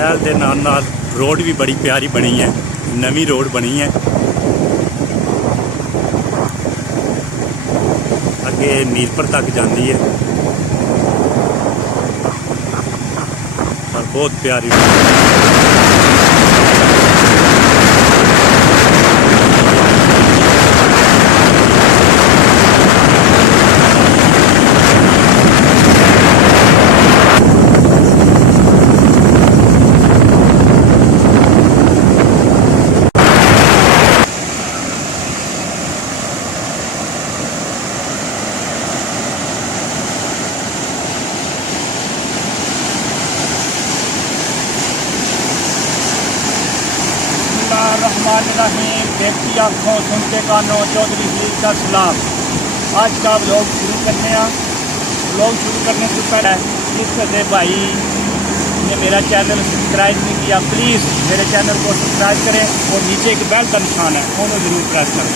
नहर के नाल नाल रोड भी बड़ी प्यारी बनी है, नवी रोड बनी है। अगे मीरपुर तक जाती है और बहुत प्यारी। रहमानिर्रहीम। देखती आँखों सुनते कानों, चौधरी हीर का सलाम। आज का व्लॉग शुरू करने व्लॉग शुरू करने से पहले जिस भाई ने मेरा चैनल सब्सक्राइब नहीं किया, प्लीज़ मेरे चैनल को सब्सक्राइब करें और नीचे एक बेल का निशान है, उन्हें ज़रूर प्रेस करें।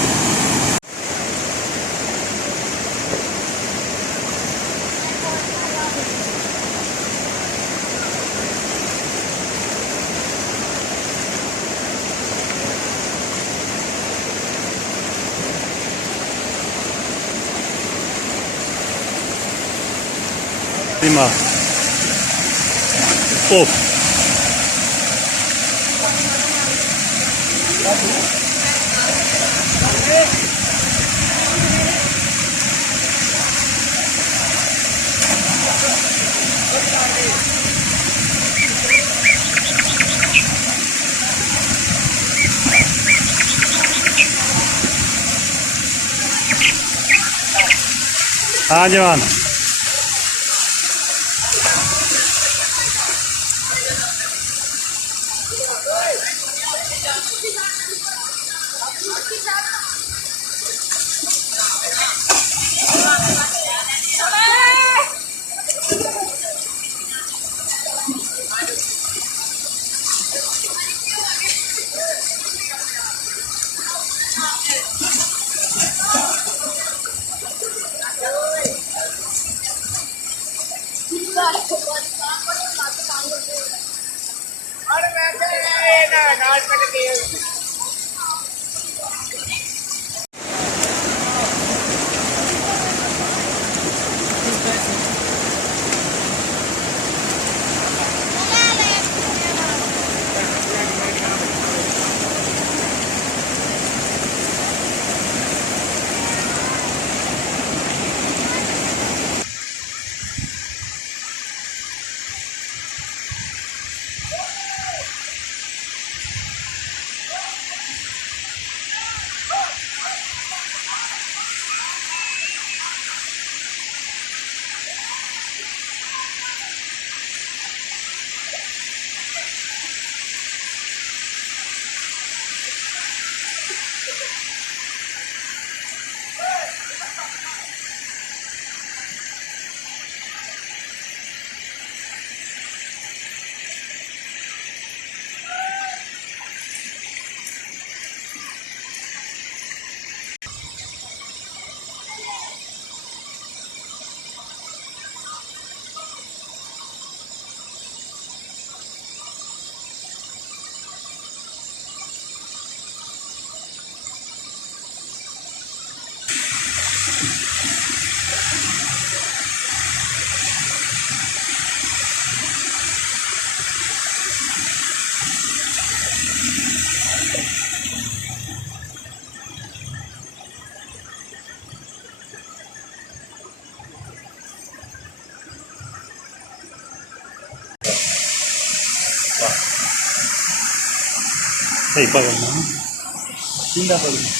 ओ हाँ जवान। सही पकड़ना, सीधा पकड़ना।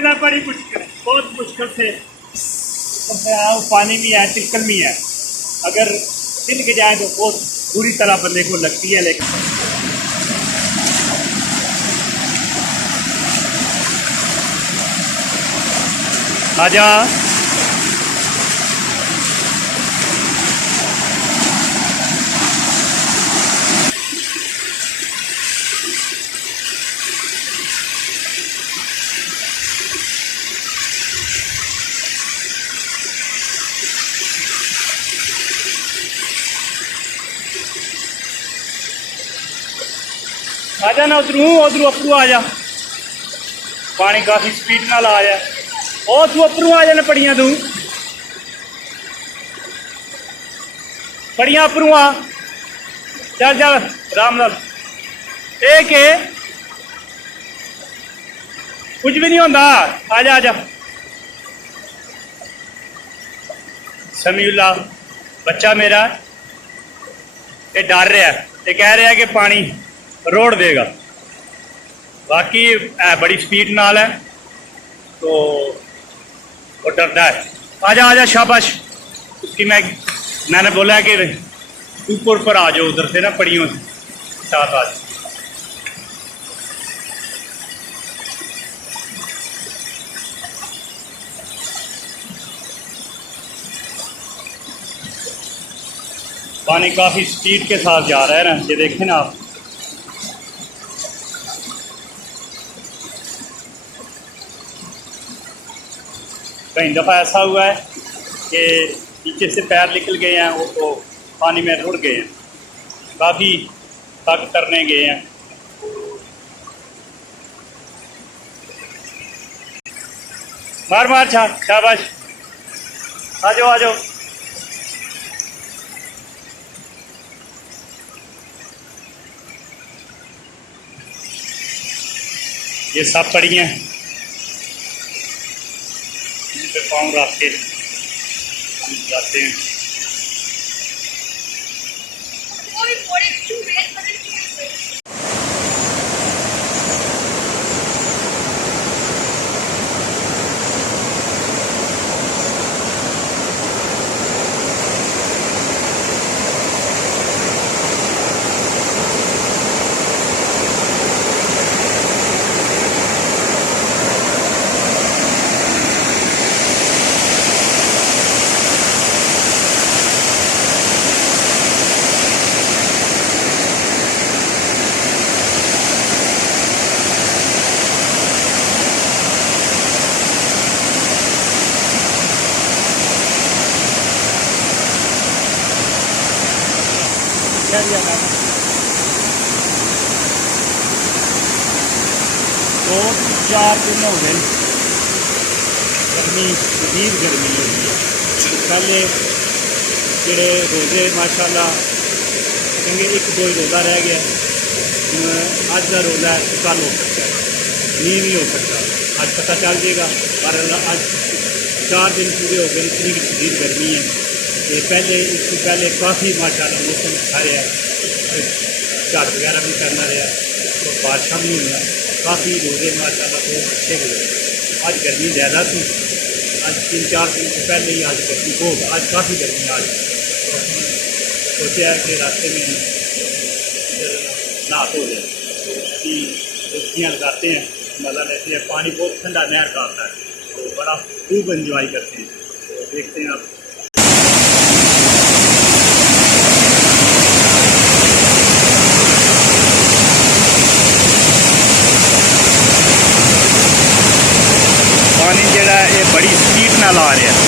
मुश्किल है, बड़ी मुश्किल, बहुत मुश्किल से पानी में है, चिकन में है। अगर तिल जाए तो बहुत बुरी तरह बंदे को लगती है। लेकिन आजा आजा ना उधरू अपरू आ जा। पानी काफ़ी स्पीड नाल आ रहा है। और तू अपरू आ जाना, पड़ियाँ तू पड़ियाँ अपरू आ। चल चल राम नाल। एक है कुछ भी नहीं होता। आजा आजा। समीउल्लाह बच्चा मेरा ये डर रहा है, ये कह रहा है कि पानी रोड़ देगा। बाकी बड़ी स्पीड नाल है तो वो डरता है। आजा आजा शाबाश। उसकी मैंने बोला कि ऊपर पर आ जाओ, उधर से ना पड़ियों से साथ आ जाओ। पानी काफ़ी स्पीड के साथ जा रहा है ना, ये देखें ना आप। कई दफ़ा ऐसा हुआ है कि नीचे से पैर निकल गए हैं, वो तो पानी में रुड़ गए हैं, काफ़ी तक करने गए हैं। मार मार शाबाश। आ जाओ आ जाओ। ये सब पड़ियाँ इन पे पाँव रख के जाते हैं। क्या लिया मैंने? 2-4 दिन हो गए गर्मी, शदीद गर्मी होती है। पहले जोड़े रोजे माशाल्लाह कहेंगे 1-2 ही रोज़ा रह गया। आज का रोज़ा है, कल हो सकता है, नहीं भी हो सकता। आज पता चल जाएगा। पर आज 4 दिन पूरे हो गए, इतनी शदीद गर्मी है। ये पहले इससे पहले काफ़ी माशाल्लाह मौसम अच्छा रहा, झाड़ वगैरह भी करना रहा, तो बारिश भी हुआ, काफ़ी रोज़े माशाल्लाह बहुत अच्छे हुए। आज गर्मी ज़्यादा थी, आज 3-4 दिन से पहले ही आज गर्मी बहुत, आज काफ़ी गर्मी आज। तो हमने सोचा है कि रास्ते में नहा धो जाए, अभी रोटियाँ लगाते हैं, मज़ा लेते हैं। पानी बहुत ठंडा नहर का आता है, तो बड़ा खूब इंजॉय करते हैं। तो देखते हैं आप। पानी जड़ा ये बड़ी स्पीड नाल आ रहा है।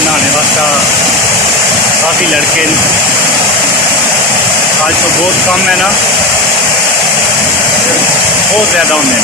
नहाने वास्ता काफ़ी लड़के आज तो बहुत कम है ना, बहुत ज़्यादा होंगे।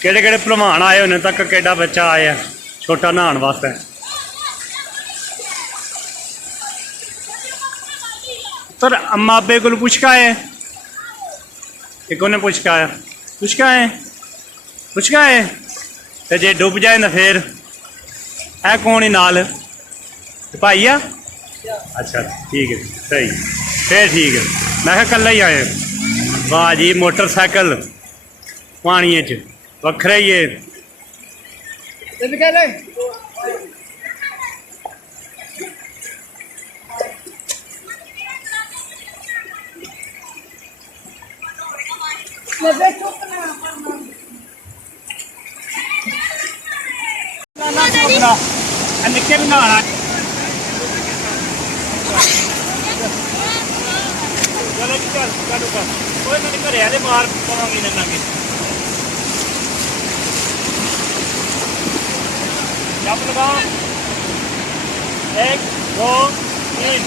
ਕਿਹੜੇ ਕਿਹੜੇ ਭਲਵਾਨ ਆਏ ਹੋਣੇ ਤੱਕ, ਕਿਹੜਾ ਬੱਚਾ ਆਇਆ ਛੋਟਾ ਨਹਾਉਣ ਵਾਸਤੇ। सर अम्मा अब्बे को पूछ का है, एक ने पूछ का है, पूछ का है, पूछ का है। तो जे डुब जाए ना फिर है कौन ही नाल भाई आ? अच्छा ठीक है सही, फिर ठीक है। मैं कहा कल्ला ही आए। वाह जी, मोटरसाइकिल पानी च वखरा ही है। निक्के भी नहाना चलो जी, चल चलो कर कोई मेरे घरे आले मार पावांगी ना लागे जंप लगा 1 2 3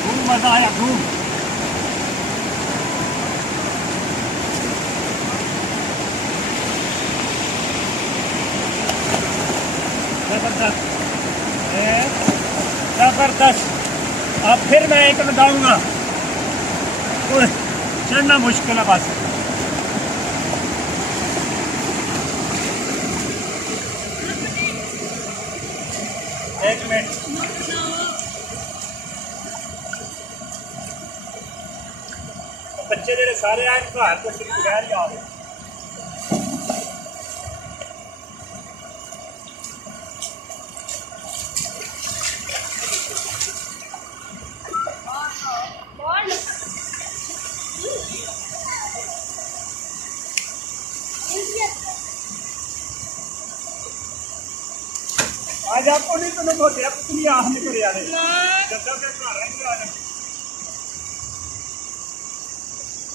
खूब मजा आया खूब। जबरदस्त जबरदस्त। अब फिर मैं एक बताऊंगा, चढ़ना मुश्किल है बस। एक मिनट, बच्चे जेडे सारे आए घर तो सिर्फ बगैर ही आ गए। आज आपको नहीं तो बहुत अपनी आह नहीं करे यार जब तक के घर है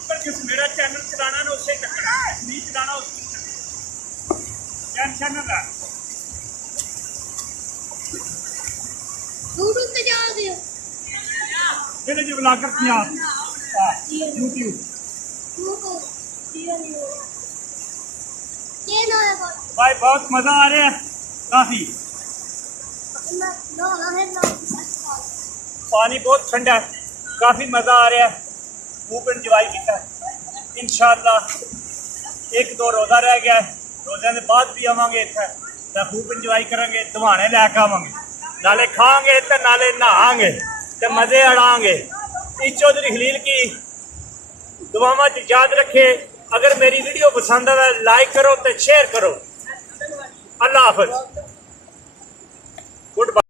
पर जिस मेरा चैनल चलाना ना उससे टकरा नहीं चलाना उसकी टेंशन ना ले। यूट्यूब पे जा दियो मेरे जो ब्लॉगर किया यूट्यूब ये ना है भाई बहुत मजा आ रहा है काफी। पानी बहुत ठंडा है, काफ़ी मज़ा आ रहा है, खूब इंजॉय किया। इंशाअल्लाह 1-2 रोज़ा रह गया है, रोज़े के बाद भी आवांगे इत्थे तो खूब इंजॉय करेंगे, दवाने लैके आवांगे, नाले खाएंगे तो नाले नहांगे तो मज़े अड़ांगे। इस चौधरी खलील की दुआवां च याद रखे। अगर मेरी वीडियो पसंद आवे लाइक करो तो शेयर करो। अल्लाह हाफ़िज़। Good bye.